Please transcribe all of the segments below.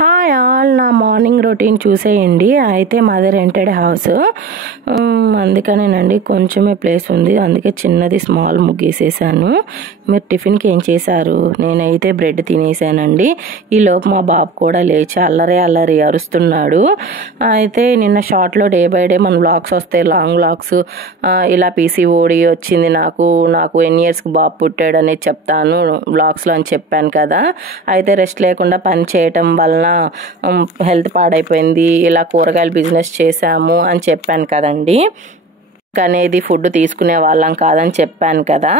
Hi all, నా morning routine చూసేయండి. అయితే మాది రెంటెడ్ హౌస్, అందుకనేనండి కొంచెమే ప్లేస్ ఉంది, అందుకే చిన్నది స్మాల్ ముగ్గేసేసాను. మీరు టిఫిన్కి ఏం చేశారు? నేనైతే బ్రెడ్ తినేసానండి. ఈలోపు మా బాబు కూడా లేచి అల్లరి అరుస్తున్నాడు. అయితే నిన్న షార్ట్లో డే బై డే మన వ్లాగ్స్ వస్తాయి, లాంగ్ వ్లాగ్స్. ఇలా PCOD వచ్చింది, నాకు ఎన్ని ఇయర్స్కి బాబు పుట్టాడు అనేది చెప్తాను వ్లాగ్స్లో అని చెప్పాను కదా. అయితే రెస్ట్ లేకుండా పని చేయటం వలన హెల్త్ పాడైపోయింది, ఇలా కూరగాయల బిజినెస్ చేశాము అని చెప్పాను కదండి. అనేది ఫుడ్ తీసుకునే వాళ్ళం కాదని చెప్పాను కదా.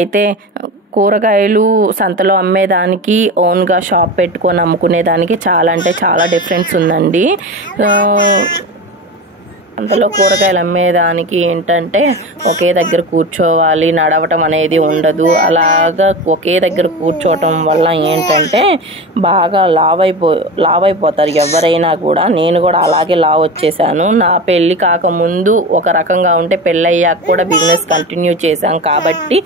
అయితే కూరగాయలు సంతలో అమ్మేదానికి ఓన్గా షాప్ పెట్టుకొని అమ్ముకునేదానికి చాలా అంటే చాలా డిఫరెన్స్ ఉందండి. అంతలో కూరగాయలు అమ్మేదానికి ఏంటంటే ఒకే దగ్గర కూర్చోవాలి, నడవటం అనేది ఉండదు. అలాగా ఒకే దగ్గర కూర్చోవటం వల్ల ఏంటంటే బాగా లావ్ అయిపోతారు ఎవరైనా కూడా. నేను కూడా అలాగే లావ్ వచ్చేసాను. నా పెళ్ళి కాకముందు ఒక రకంగా ఉంటే పెళ్ళయ్యాక కూడా బిజినెస్ కంటిన్యూ చేశాం కాబట్టి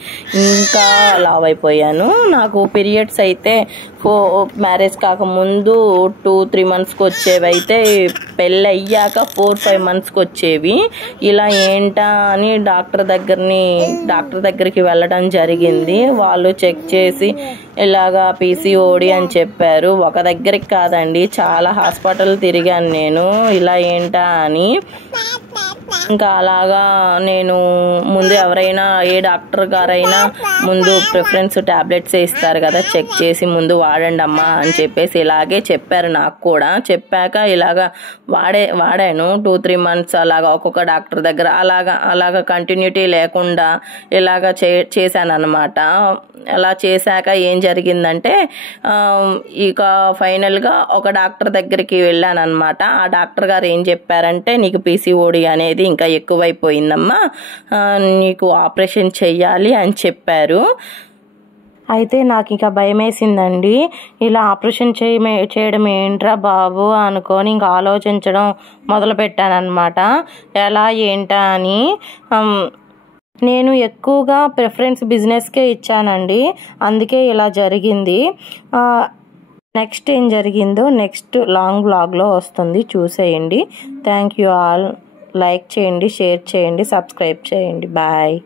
ఇంకా లావ్ అయిపోయాను. నాకు పీరియడ్స్ అయితే మ్యారేజ్ కాకముందు 2-3 monthsకి వచ్చేవి, అయితే పెళ్ళి అయ్యాక 4-5 monthsకి వచ్చేవి. ఇలా ఏంటా అని డాక్టర్ దగ్గరికి వెళ్ళడం జరిగింది. వాళ్ళు చెక్ చేసి ఇలాగా PCOD అని చెప్పారు. ఒక దగ్గరికి కాదండి, చాలా హాస్పిటల్ తిరిగాను నేను ఇలా ఏంటా అని. ఇంకా అలాగా నేను ముందు ఎవరైనా ఏ డాక్టర్ గారైనా ముందు ప్రిఫరెన్స్ ట్యాబ్లెట్స్ ఇస్తారు కదా, చెక్ చేసి ముందు వాడండి అమ్మా అని చెప్పేసి ఇలాగే చెప్పారు నాకు కూడా. చెప్పాక ఇలాగా వాడాను 2-3 months అలాగా ఒక్కొక్క డాక్టర్ దగ్గర అలాగా కంటిన్యూటీ లేకుండా ఇలాగా చేశాను అనమాట. అలా చేశాక ఏం జరిగిందంటే ఇక ఫైనల్గా ఒక డాక్టర్ దగ్గరికి వెళ్ళాను అనమాట. ఆ డాక్టర్ గారు ఏం చెప్పారంటే, నీకు PCOD అనేది ఇంకా ఎక్కువైపోయిందమ్మా, నీకు ఆపరేషన్ చెయ్యాలి అని చెప్పారు. అయితే నాకు ఇక భయం వేసిందండి. ఇలా ఆపరేషన్ చేయడం ఏంట్రా బాబు అనుకొని ఇంకా ఆలోచించడం మొదలుపెట్టానమాట, ఎలా ఏంటా అని. నేను ఎక్కువగా ప్రిఫరెన్స్ బిజినెస్కే ఇచ్చానండి, అందుకే ఇలా జరిగింది. నెక్స్ట్ ఏం జరిగిందో నెక్స్ట్ లాంగ్ వ్లాగ్లో వస్తుంది, చూసేయండి. Thank you all. లైక్ చేయండి, షేర్ చేయండి, సబ్స్క్రైబ్ చేయండి. బాయ్.